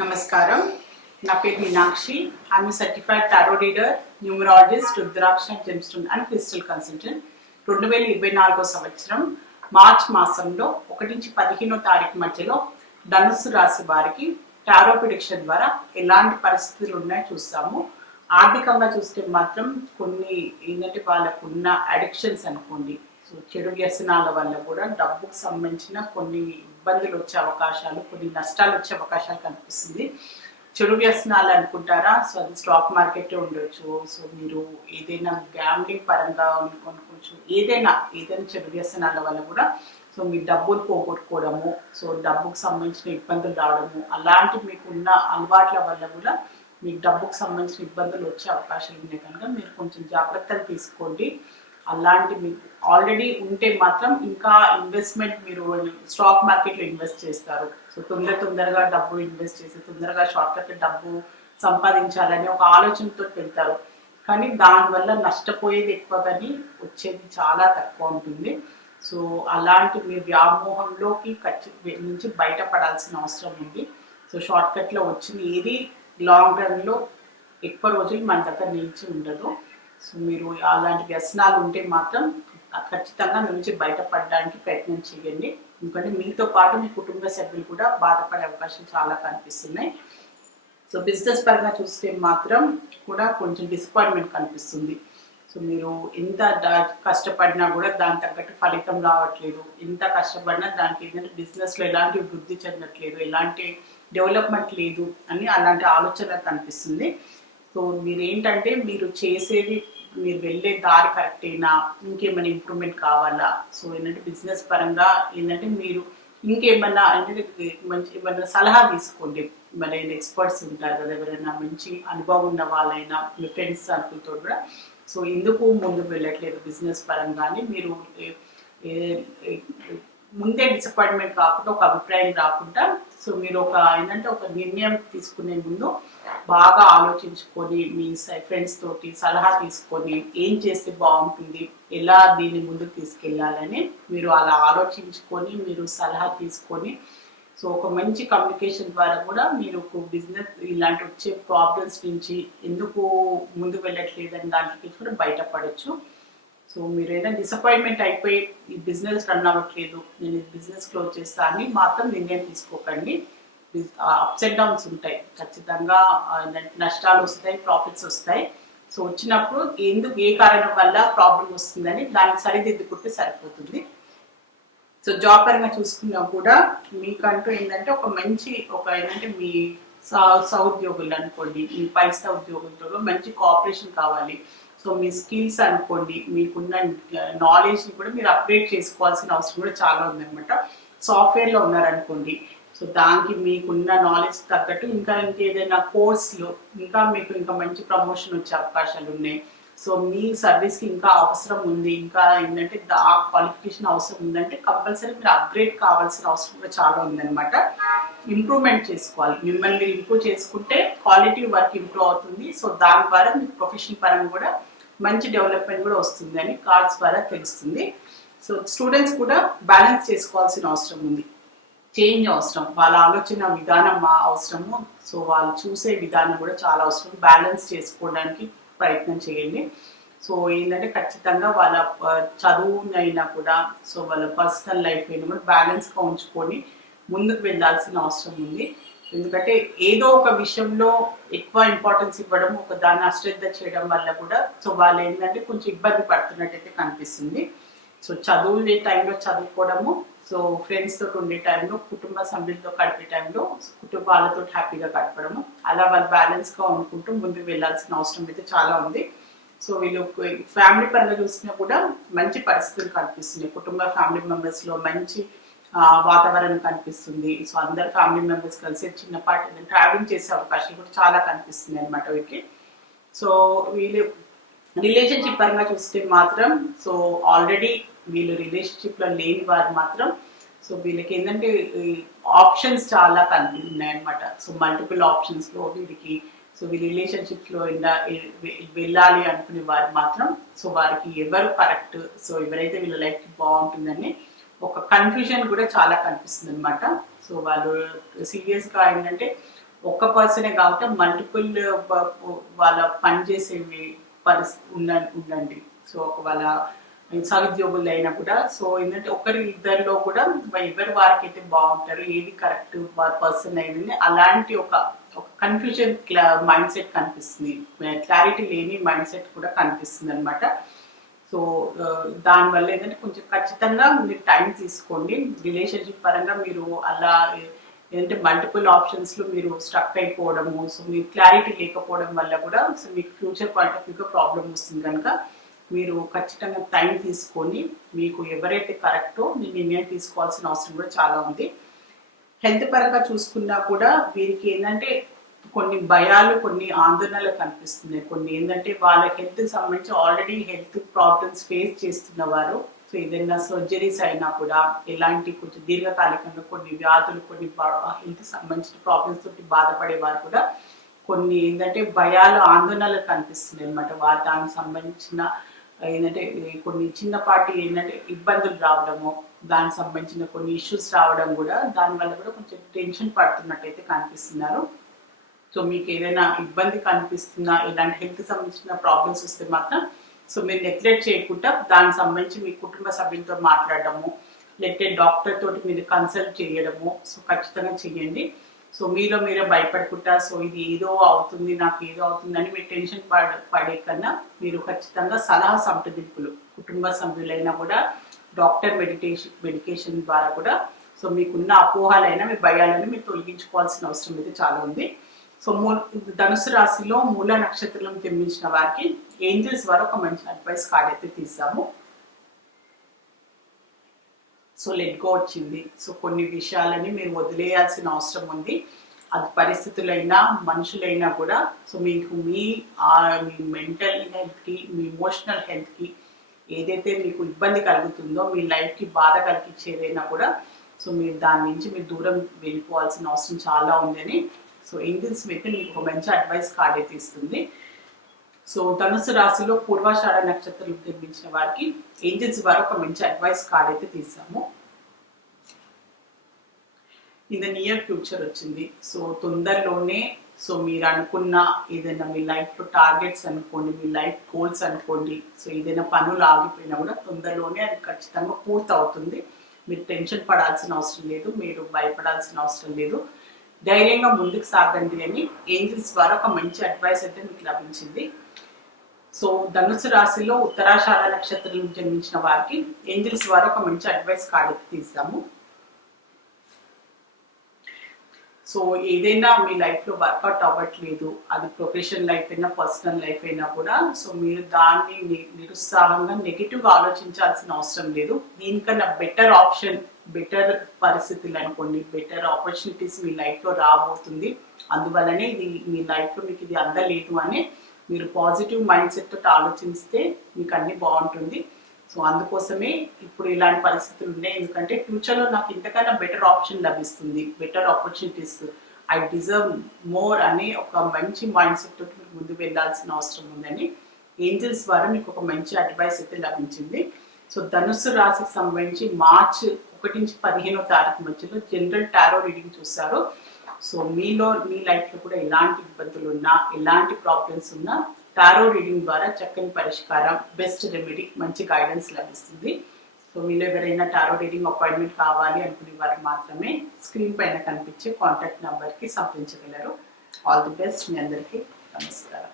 నమస్కారం. నా పేరు Meenakshi. I'm certified tarot reader numerologist rudraksha gemstone and crystal consultant రెండు వేల ఇరవై నాలుగో సంవత్సరం మార్చ్ మాసంలో ఒకటి నుంచి పదిహేనో తారీఖు మధ్యలో ధనుస్సు రాశి వారికి టారో ప్రిడిక్షన్ ద్వారా ఎలాంటి పరిస్థితులు ఉన్నాయో చూస్తాము. ఆర్థికంగా చూస్తే మాత్రం కొన్ని ఏంటంటే వాళ్ళకు ఉన్న అడిక్షన్స్ అనుకోండి. సో చెడు వ్యసనాల వల్ల కూడా డబ్బుకు సంబంధించిన కొన్ని ఇబ్బందులు వచ్చే అవకాశాలు కొన్ని నష్టాలు వచ్చే అవకాశాలు కనిపిస్తుంది. చెడు వ్యసనాలు అనుకుంటారా? సో అది స్టాక్ మార్కెట్ ఉండొచ్చు. సో మీరు ఏదైనా గ్యాంబ్లింగ్ పరంగా కొనుక్కోవచ్చు. ఏదైనా ఏదైనా చెడు వ్యసనాల వల్ల కూడా సో మీ డబ్బులు పోగొట్టుకోవడము సో డబ్బుకు సంబంధించిన ఇబ్బందులు రావడము అలాంటి మీకు ఉన్న అలవాట్ల వల్ల కూడా మీకు డబ్బుకు సంబంధించిన ఇబ్బందులు వచ్చే అవకాశాలు ఉన్నాయి. కనుక మీరు కొంచెం జాగ్రత్తలు తీసుకోండి. అలాంటి మీకు ఆల్రెడీ ఉంటే మాత్రం ఇంకా ఇన్వెస్ట్మెంట్ మీరు స్టాక్ మార్కెట్లో ఇన్వెస్ట్ చేస్తారు. సో తొందర తొందరగా డబ్బు ఇన్వెస్ట్ చేసి తొందరగా షార్ట్కట్ డబ్బు సంపాదించాలని ఒక ఆలోచనతో వెళ్తారు. కానీ దానివల్ల నష్టపోయేది ఎక్కువ కానీ వచ్చేది చాలా తక్కువ ఉంటుంది. సో అలాంటి మీ వ్యామోహంలోకి ఖచ్చి నుంచి బయటపడాల్సిన అవసరం ఉంది. సో షార్ట్కట్లో వచ్చింది ఏది లాంగ్ రన్లో ఎక్కువ రోజులు మన దగ్గర నిలిచి ఉండదు. సో మీరు అలాంటి వ్యసనాలు ఉంటే మాత్రం ఖచ్చితంగా నుంచి బయటపడడానికి ప్రయత్నం చేయండి. ఎందుకంటే మీతో పాటు మీ కుటుంబ సభ్యులు కూడా బాధపడే అవకాశం చాలా కనిపిస్తున్నాయి. సో బిజినెస్ పరంగా చూస్తే మాత్రం కూడా కొంచెం డిసప్పాయింట్మెంట్ కనిపిస్తుంది. సో మీరు ఎంత కష్టపడినా కూడా దాని తగ్గట్టు ఫలితం రావట్లేదు. ఎంత కష్టపడినా దానికి ఏంటంటే బిజినెస్లో ఎలాంటి వృద్ధి చెందట్లేదు. ఎలాంటి డెవలప్మెంట్ లేదు అని అలాంటి ఆలోచన కనిపిస్తుంది. సో మీరు ఏంటంటే మీరు చేసేది మీరు వెళ్ళే దారి కరెక్టేనా ఇంకేమైనా ఇంప్రూవ్మెంట్ కావాలా? సో ఏంటంటే బిజినెస్ పరంగా ఏంటంటే మీరు ఇంకేమన్నా అంటే మంచి ఏమన్నా సలహా తీసుకోండి. మరి ఎక్స్పర్ట్స్ ఉంటారు కదా ఎవరైనా మంచి అనుభవం ఉన్న వాళ్ళైనా మీ ఫ్రెండ్స్ సర్కిల్తో కూడా. సో ఎందుకు ముందు వెళ్ళట్లేదు? బిజినెస్ పరంగానే మీరు ముందే డిసప్పాయింట్మెంట్ కాకుండా ఒక అభిప్రాయం రాకుండా సో మీరు ఒక ఏంటంటే ఒక నిర్ణయం తీసుకునే ముందు బాగా ఆలోచించుకొని మీ ఫ్రెండ్స్ తోటి సలహా తీసుకొని ఏం చేస్తే బాగుంటుంది ఎలా దీన్ని ముందుకు తీసుకెళ్ళాలని మీరు అలా ఆలోచించుకొని మీరు సలహా తీసుకొని సో ఒక మంచి కమ్యూనికేషన్ ద్వారా కూడా మీరు ఒక బిజినెస్ ఇలాంటి వచ్చే ప్రాబ్లమ్స్ నుంచి ఎందుకు ముందు వెళ్ళట్లేదని దాంట్లోకి కూడా బయటపడచ్చు. సో మీరు ఏదైనా డిసప్పాయింట్మెంట్ అయిపోయి ఈ బిజినెస్ రన్ అవ్వట్లేదు నేను ఈ బిజినెస్ క్లోజ్ చేస్తా అని మాత్రం నిర్ణయం తీసుకోకండి. అప్స్ అండ్ డౌన్స్ ఉంటాయి. ఖచ్చితంగా నష్టాలు వస్తాయి ప్రాఫిట్స్ వస్తాయి. సో వచ్చినప్పుడు ఎందుకు ఏ కారణం వల్ల ప్రాబ్లం వస్తుందని దాన్ని సరిదిద్దుకుంటే సరిపోతుంది. సో జాబ్ పరంగా చూసుకున్నా కూడా మీకంటూ ఏంటంటే ఒక మంచి ఒక ఏంటంటే మీ స- సహోద్యోగులు అనుకోండి మీ పైసా ఉద్యోగులతో మంచి కోఆపరేషన్ కావాలి. సో మీ స్కిల్స్ అనుకోండి మీకున్న నాలెడ్జ్ని కూడా మీరు అప్డేట్ చేసుకోవాల్సిన అవసరం కూడా చాలా ఉందన్నమాట. సాఫ్ట్వేర్లో ఉన్నారనుకోండి సో దానికి మీకున్న నాలెడ్జ్ తగ్గట్టు ఇంకా ఇంకేదైనా కోర్స్లో ఇంకా మీకు ఇంకా మంచి ప్రమోషన్ వచ్చే అవకాశాలు ఉన్నాయి. సో మీ సర్వీస్కి ఇంకా అవసరం ఉంది ఇంకా ఏంటంటే ఆ క్వాలిఫికేషన్ అవసరం ఉందంటే కంపల్సరీ మీరు అప్గ్రేడ్ కావాల్సిన అవసరం కూడా చాలా ఉందన్నమాట. ఇంప్రూవ్మెంట్ చేసుకోవాలి. మిమ్మల్ని ఇంప్రూవ్ చేసుకుంటే క్వాలిటీ వర్క్ ఇంప్రూవ్ అవుతుంది. సో దాని ద్వారా మీకు ప్రొఫెషన్ పరంగా కూడా మంచి డెవలప్మెంట్ కూడా వస్తుంది అని కార్డ్స్ ద్వారా తెలుస్తుంది. సో స్టూడెంట్స్ కూడా బ్యాలెన్స్ చేసుకోవాల్సిన అవసరం ఉంది. చేంజ్ అవసరం. వాళ్ళ ఆలోచన విధానం మా అవసరము. సో వాళ్ళు చూసే విధానం కూడా చాలా అవసరం. బ్యాలెన్స్ చేసుకోవడానికి ప్రయత్నం చేయండి. సో ఏంటంటే ఖచ్చితంగా వాళ్ళ చదువునైనా కూడా సో వాళ్ళ పర్సనల్ లైఫ్ అయినా కూడా బ్యాలెన్స్గా ఉంచుకొని ముందుకు వెళ్ళాల్సిన అవసరం ఉంది. ఎందుకంటే ఏదో ఒక విషయంలో ఎక్కువ ఇంపార్టెన్స్ ఇవ్వడం ఒక దాన్ని అశ్రద్ధ చేయడం వల్ల కూడా సో వాళ్ళు ఏంటంటే కొంచెం ఇబ్బంది పడుతున్నట్టయితే కనిపిస్తుంది. సో చదువులే టైంలో చదువుకోవడము సో ఫ్రెండ్స్తో ఉండే టైంలో కుటుంబ సభ్యులతో గడిపే టైంలో కుటుంబాలతో హ్యాపీగా గడపడము. అలా వాళ్ళు బ్యాలెన్స్గా అనుకుంటూ ముందుకు వెళ్ళాల్సిన అవసరం అయితే చాలా ఉంది. సో వీళ్ళు ఫ్యామిలీ పరంగా చూసినా కూడా మంచి పరిస్థితులు కనిపిస్తున్నాయి. కుటుంబ ఫ్యామిలీ మెంబర్స్లో మంచి వాతావరణం కనిపిస్తుంది. సో అందరు ఫ్యామిలీ మెంబర్స్ కలిసి చిన్నపాటి ట్రావెలింగ్ చేసే అవకాశాలు కూడా చాలా కనిపిస్తున్నాయి అనమాట వీటికి సో వీళ్ళు రిలేషన్షిప్ పరంగా చూస్తే మాత్రం సో ఆల్రెడీ వీళ్ళు రిలేషన్షిప్లో లేని వారు మాత్రం సో వీళ్ళకి ఏంటంటే ఆప్షన్స్ చాలా కనిపిస్తున్నాయి ఉన్నాయన్నమాట. సో మల్టిపుల్ ఆప్షన్స్లో వీరికి సో ఈ రిలేషన్షిప్లో వెళ్ళాలి అనుకునే వారు మాత్రం సో వారికి ఎవరు కరెక్ట్ సో ఎవరైతే వీళ్ళ లైఫ్కి బాగుంటుందని ఒక కన్ఫ్యూజన్ కూడా చాలా కనిపిస్తుంది అనమాట సో వాళ్ళు సీరియస్గా ఏంటంటే ఒక్క పర్సనే కాబట్టి మల్టిపుల్ వాళ్ళ పనిచేసేవి పరిస్థితి ఉన్న ఉండండి సో ఒకవేళ సహోద్యోగులు అయినా కూడా సో ఏంటంటే ఒకరి ఇద్దరిలో కూడా ఎవరు వారికి అయితే బాగుంటారు ఏది కరెక్ట్ పర్సన్ అయింది అలాంటి ఒక ఒక కన్ఫ్యూజన్ మైండ్ సెట్ కనిపిస్తుంది. క్లారిటీ లేని మైండ్ సెట్ కూడా కనిపిస్తుంది అనమాట సో దానివల్ల ఏంటంటే కొంచెం ఖచ్చితంగా మీరు టైం తీసుకోండి. రిలేషన్షిప్ పరంగా మీరు అలా ఏంటంటే మల్టిపుల్ ఆప్షన్స్లో మీరు స్ట్రక్ అయిపోవడము సో మీకు క్లారిటీ లేకపోవడం వల్ల కూడా సో మీకు ఫ్యూచర్ పాయింట్ ఆఫ్ వ్యూగా ప్రాబ్లం వస్తుంది కనుక మీరు ఖచ్చితంగా టైం తీసుకొని మీకు ఎవరైతే కరెక్టో మీ నిర్ణయం తీసుకోవాల్సిన అవసరం కూడా చాలా ఉంది. హెల్త్ పరంగా చూసుకున్నా కూడా వీరికి ఏంటంటే కొన్ని భయాలు కొన్ని ఆందోళనలు కనిపిస్తున్నాయి. కొన్ని ఏంటంటే వాళ్ళ హెల్త్ సంబంధించి ఆల్రెడీ హెల్త్ ప్రాబ్లమ్స్ ఫేస్ చేస్తున్న వారు. సో ఏదైనా సర్జరీస్ అయినా కూడా ఎలాంటి కొంచెం దీర్ఘకాలికంగా కొన్ని వ్యాధులు కొన్ని హెల్త్ సంబంధించిన ప్రాబ్లమ్స్ తోటి బాధపడేవారు కూడా కొన్ని ఏంటంటే భయాలు ఆందోళనలు కనిపిస్తున్నాయి అనమాట వారు దానికి సంబంధించిన ఏంటంటే కొన్ని చిన్నపాటి ఏంటంటే ఇబ్బందులు రావడము దానికి సంబంధించిన కొన్ని ఇష్యూస్ రావడం కూడా దానివల్ల కూడా కొంచెం టెన్షన్ పడుతున్నట్టయితే కనిపిస్తున్నారు. సో మీకు ఏదైనా ఇబ్బంది కనిపిస్తున్నా ఇలాంటి హెల్త్ సంబంధించిన ప్రాబ్లమ్స్ వస్తే మాత్రం సో మీరు నెగ్లెక్ట్ చేయకుండా దానికి సంబంధించి మీ కుటుంబ సభ్యులతో మాట్లాడడము లేకపోతే డాక్టర్ తోటి మీరు కన్సల్ట్ చేయడము సో ఖచ్చితంగా చేయండి. సో మీలో మీరే భయపడకుండా సో ఇది ఏదో అవుతుంది నాకు ఏదో అవుతుందని మీరు టెన్షన్ పడ పడే కన్నా మీరు ఖచ్చితంగా సలహా సంప్రదింపులు కుటుంబ సభ్యులైనా కూడా డాక్టర్ మెడిటేషన్ మెడికేషన్ ద్వారా కూడా సో మీకున్న అపోహాలైనా మీ భయాలను మీరు తొలగించుకోవాల్సిన అవసరం అయితే చాలా ఉంది. సో మూ ధనుసు రాశిలో మూల నక్షత్రం జన్మించిన వారికి ఏంజల్స్ ద్వారా ఒక మంచి అడ్వైస్ కార్డ్ అయితే తీసాము. సో లెట్ గో వచ్చింది. సో కొన్ని విషయాలని మీరు వదిలేయాల్సిన అవసరం ఉంది. అది పరిస్థితులైనా మనుషులైనా కూడా సో మీకు మీ మీ మెంటల్ హెల్త్కి మీ ఇమోషనల్ హెల్త్కి ఏదైతే మీకు ఇబ్బంది కలుగుతుందో మీ లైఫ్కి బాధ కలిగించేదైనా కూడా సో మీరు దాని నుంచి మీరు దూరం వెళ్ళిపోవాల్సిన అవసరం చాలా ఉందని సో ఏంజిల్స్ అయితే మీకు ఒక మంచి అడ్వైస్ కార్డ్ అయితే ఇస్తుంది. సో ధనుసు రాశిలో పూర్వాషాఢ నక్షత్రం నిర్మించిన వారికి ఏంజిల్స్ వారు ఒక మంచి అడ్వైస్ కార్డ్ అయితే తీసాము. ఇన్ ద నియర్ ఫ్యూచర్ వచ్చింది. సో తొందరలోనే సో మీరు అనుకున్న ఏదైనా మీ లైఫ్లో టార్గెట్స్ అనుకోండి మీ లైఫ్ గోల్స్ అనుకోండి సో ఏదైనా పనులు ఆగిపోయినా కూడా తొందరలోనే అది ఖచ్చితంగా పూర్తవుతుంది. మీరు టెన్షన్ పడాల్సిన అవసరం లేదు మీరు భయపడాల్సిన అవసరం లేదు. ధైర్యంగా ముందుకు సాగండి అని ఏంజిల్స్ ద్వారా ఒక మంచి అడ్వైస్ అయితే మీకు లభించింది. సో ధనుసు రాశిలో ఉత్తరాషాఢ నక్షత్రం జన్మించిన వారికి ఏంజిల్స్ ద్వారా ఒక మంచి అడ్వైస్ కార్డు తీస్తాము తీసాము సో ఏదైనా మీ లైఫ్లో వర్కౌట్ అవ్వట్లేదు అది ప్రొఫెషనల్ లైఫ్ అయినా పర్సనల్ లైఫ్ అయినా కూడా సో మీరు దాన్ని నిరుత్సాహంగా నెగిటివ్గా ఆలోచించాల్సిన అవసరం లేదు. దీనికన్నా బెటర్ ఆప్షన్ బెటర్ పరిస్థితులు అనుకోండి బెటర్ ఆపర్చునిటీస్ మీ లైఫ్లో రాబోతుంది. అందువల్లనే ఇది మీ లైఫ్లో మీకు ఇది అందలేదు అని మీరు పాజిటివ్ మైండ్ సెట్ తోటి ఆలోచిస్తే మీకు అన్నీ బాగుంటుంది. సో అందుకోసమే ఇప్పుడు ఇలాంటి పరిస్థితులు ఉన్నాయి. ఎందుకంటే ఫ్యూచర్లో నాకు ఇంతకన్నా బెటర్ ఆప్షన్ లభిస్తుంది better opportunities. I deserve more అనే ఒక మంచి మైండ్ సెట్ తోటి మీరు ముందు వెళ్ళాల్సిన అవసరం ఉందని ఏంజల్స్ ద్వారా మీకు ఒక మంచి అడ్వైస్ అయితే లభించింది. సో ధనుస్సు రాశికి సంబంధించి మార్చ్ ఒకటి నుంచి పదిహేనో తారీఖు మధ్యలో జనరల్ టారో రీడింగ్ చూస్తారు సో మీలో మీ లైఫ్లో కూడా ఎలాంటి ఇబ్బందులు ఉన్నా ఎలాంటి ప్రాబ్లమ్స్ ఉన్నా టారో రీడింగ్ ద్వారా చక్కని పరిష్కారం బెస్ట్ రెమెడీ మంచి గైడెన్స్ లభిస్తుంది. సో మీలో ఎవరైనా టారో రీడింగ్ అపాయింట్మెంట్ కావాలి అనుకునే వారు మాత్రమే స్క్రీన్ పైన కనిపించే కాంటాక్ట్ నెంబర్కి సంప్రదించగలరు. ఆల్ ది బెస్ట్ మీ అందరికీ నమస్కారం.